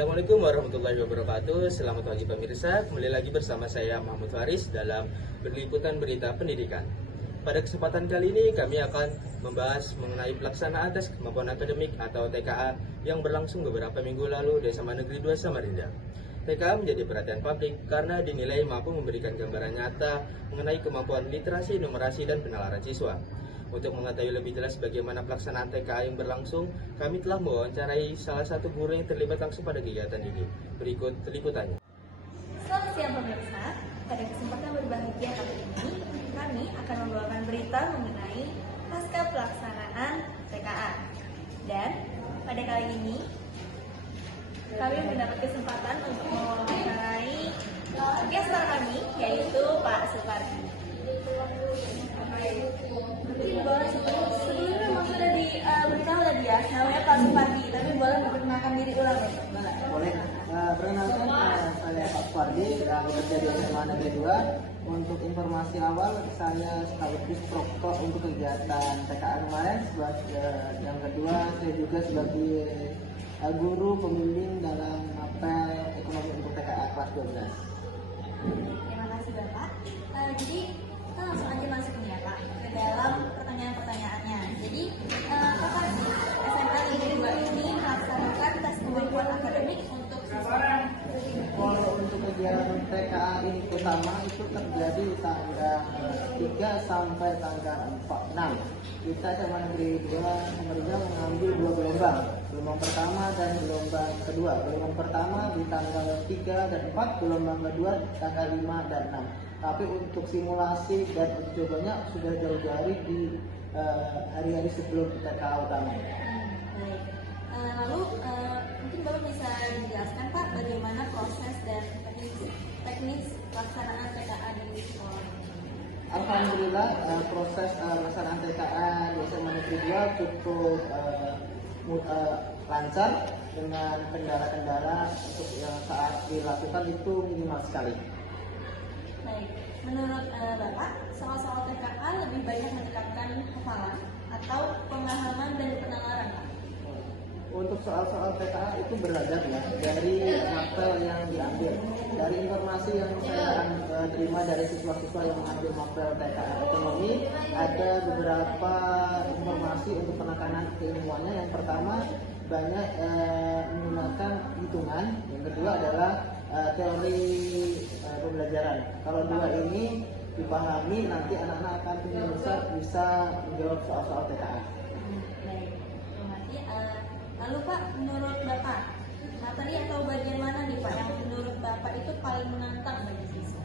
Assalamualaikum warahmatullahi wabarakatuh. Selamat pagi pemirsa. Kembali lagi bersama saya Mahmud Faris dalam Berliputan Berita Pendidikan. Pada kesempatan kali ini kami akan membahas mengenai pelaksanaan tes kemampuan akademik atau TKA yang berlangsung beberapa minggu lalu di SMA Negeri 2 Samarinda. TKA menjadi perhatian publik karena dinilai mampu memberikan gambaran nyata mengenai kemampuan literasi, numerasi, dan penalaran siswa. Untuk mengetahui lebih jelas bagaimana pelaksanaan TKA yang berlangsung, kami telah mewawancarai salah satu guru yang terlibat langsung pada kegiatan ini. Berikut liputannya. Selamat siang pemirsa, pada kesempatan berbahagia kali ini, kami akan membawakan berita mengenai pasca pelaksanaan TKA. Dan pada kali ini, kami mendapat kesempatan untuk mewawancarai guest star kami, yaitu Pak Supardi. Mungkin boleh sebelumnya memang sudah diberitahu tadi ya, namanya Pak Supardi, tapi boleh memperkenalkan diri ulang ya? Boleh. Perkenalkan, saya Pak Supardi, bekerja di SMA Negeri 2. Untuk informasi awal, saya sekaligus proktor untuk kegiatan TKA kemarin. Yang kedua, saya juga sebagai guru pembimbing dalam mapel ekonomi untuk TKA kelas 12. Terima kasih Bapak. Jadi kita langsung aja masuk nih ya Pak ke dalam pertanyaan-pertanyaannya. Jadi apakah sih SMA Negeri 2 ini melaksanakan tes kemampuan akademik untuk siswa? Kalau untuk kegiatan TKA ini utama itu terjadi tanggal 3 sampai tanggal 6. Kita SMA Negeri 2 Samarinda mengambil 2 gelombang. Gelombang pertama dan gelombang kedua. Gelombang pertama di tanggal 3 dan 4, gelombang kedua tanggal 5 dan 6. Tapi untuk simulasi dan uji cobanya sudah jauh-jauh di hari-hari sebelum TKA utama. Baik. Lalu mungkin Bapak bisa dijelaskan Pak bagaimana proses dan teknis pelaksanaan TKA di sekolah? Alhamdulillah, proses pelaksanaan TKA di SMA Negeri 2 cukup lancar dengan kendala-kendala untuk yang saat dilakukan itu minimal sekali. Baik, menurut Bapak, soal-soal TKA lebih banyak meningkatkan hafalan atau pemahaman dan penalaran Pak? Untuk soal-soal TKA itu beragam ya, dari mapel yang diambil, dari informasi yang saya terima dari siswa-siswa yang mengambil mapel TKA ekonomi, ada beberapa informasi untuk penekanan keilmuannya. Yang pertama, banyak menggunakan hitungan. Yang kedua adalah teori pembelajaran. Kalau dua ini dipahami, nanti anak-anak akan bisa menjawab soal-soal TKA. Baik, terima kasih. Lalu Pak, menurut Bapak, materi atau bagian mana nih Pak yang menurut Bapak itu paling menantang bagi siswa?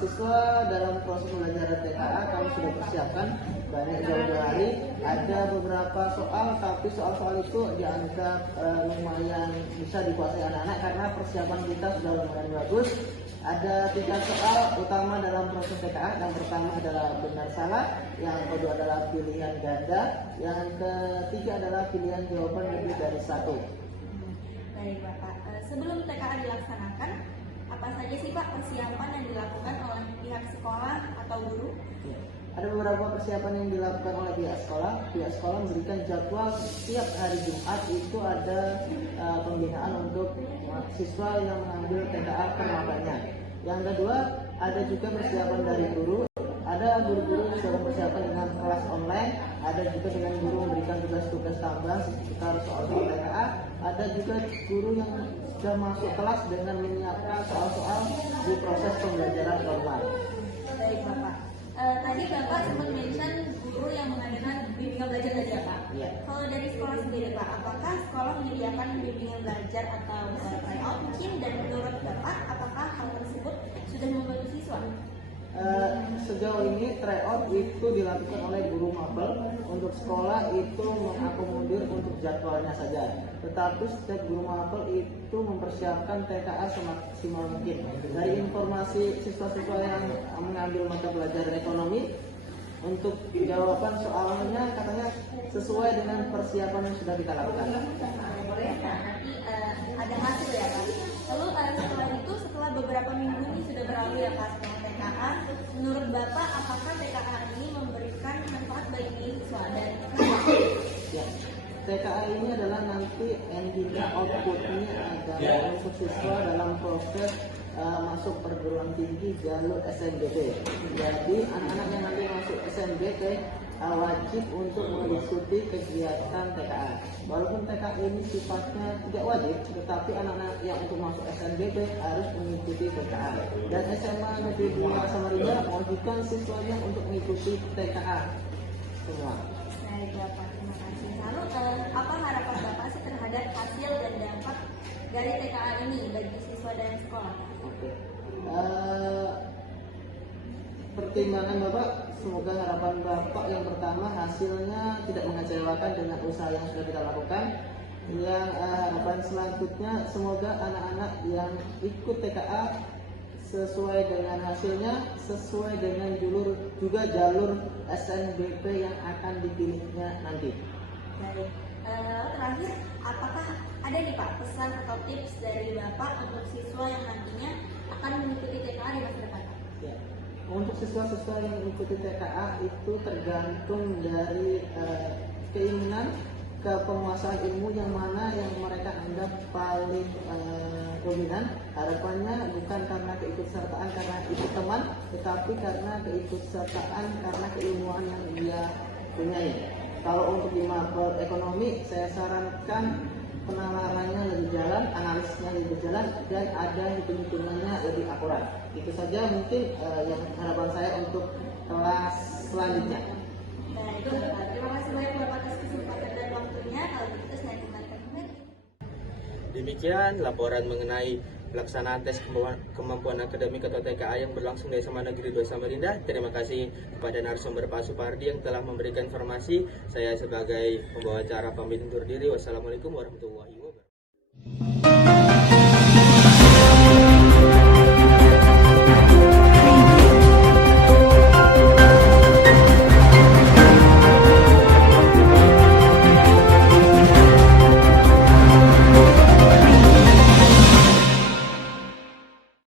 Siswa dalam proses pembelajaran TKA kami sudah persiapkan banyak jauh-jauh hari. Ada beberapa soal, tapi soal-soal itu dianggap lumayan bisa dikuasai anak-anak karena persiapan kita sudah lumayan bagus. Ada 3 soal utama dalam proses TKA. Yang pertama adalah benar salah, yang kedua adalah pilihan ganda, yang ketiga adalah pilihan jawaban lebih dari 1. Baik Bapak, sebelum TKA dilaksanakan, apa saja sih Pak persiapan yang dilakukan oleh pihak sekolah atau guru? Ya. Ada beberapa persiapan yang dilakukan oleh pihak sekolah. Pihak sekolah memberikan jadwal setiap hari Jumat itu ada pembinaan untuk siswa yang mengambil TKA per mapelnya. Yang kedua, ada juga persiapan dari guru. Ada guru-guru yang sudah mempersiapkan dengan kelas online. Ada juga dengan guru memberikan tugas-tugas tambahan seputar soal-soal TKA. Ada juga guru yang sudah masuk kelas dengan menyiapkan soal-soal di proses pembelajaran online. Baik Bapak. Tadi Bapak sempat mention guru yang mengadakan bimbingan belajar tadi ya Pak? Iya. Kalau dari sekolah sendiri Pak, apakah sekolah menyediakan bimbingan belajar atau tryout mungkin? Dan menurut Bapak, apakah hal tersebut sudah membantu siswa? Sejauh ini tryout itu dilakukan oleh guru mapel. Untuk sekolah itu mengakomodir untuk jadwalnya saja. Tetapi setiap guru mapel itu mempersiapkan TKA semaksimal mungkin. Dari informasi siswa-siswa yang mengambil mata pelajaran ekonomi, untuk jawaban soalnya katanya sesuai dengan persiapan yang sudah kita lakukan. Nanti ada hasil ya Pak. Lalu setelah itu, setelah beberapa minggu ini sudah berlalu ya Pak setelah TKA, menurut Bapak apakah TKA ini memberikan manfaat bagi siswa dan Ya. TKA ini adalah nanti endingnya outputnya adalah untuk siswa dalam proses masuk perguruan tinggi jalur SNBP. Jadi anak-anak yang nanti masuk SNBP wajib untuk mengikuti kegiatan TKA. Walaupun TKA ini sifatnya tidak wajib, tetapi anak-anak yang untuk masuk SNBP harus mengikuti TKA. Dan SMA Negeri 2 Samarinda mewajibkan siswanya untuk mengikuti TKA semua. Baik Bapak, terima kasih. Lalu apa harapan Bapak sih terhadap hasil dan dampak dari TKA ini bagi siswa dan sekolah? Oke. Pertimbangan Bapak, semoga harapan Bapak yang pertama hasilnya tidak mengecewakan dengan usaha yang sudah kita lakukan. Yang harapan selanjutnya semoga anak-anak yang ikut TKA sesuai dengan hasilnya, sesuai dengan jalur SNBP yang akan dipilihnya nanti. Baik. Terakhir, apakah ada nih Pak pesan atau tips dari Bapak untuk siswa yang nantinya akan mengikuti TKA di masa depan? Ya. Untuk siswa-siswa yang mengikuti TKA itu tergantung dari keinginan kepenguasaan ilmu yang mana yang mereka anggap paling dominan. Harapannya bukan karena keikutsertaan karena ikut teman, tetapi karena keikutsertaan karena keilmuan yang dia punyai. Kalau untuk di mapel ekonomi, saya sarankan penalarannya lebih jalan, analisisnya lebih berjalan, dan ada hitung-hitungannya lebih akurat. Itu saja mungkin yang harapan saya untuk kelas selanjutnya. Baik, Bapak. Terima kasih banyak Bapak atas kesempatan dan waktunya. Kalau begitu saya kembalikan kembali. Demikian laporan mengenai pelaksanaan tes kemampuan akademik atau TKA yang berlangsung di SMA Negeri 2 Samarinda. Terima kasih kepada narasumber Pak Supardi yang telah memberikan informasi. Saya sebagai pembawa acara pamit undur diri. Wassalamualaikum warahmatullahi wabarakatuh.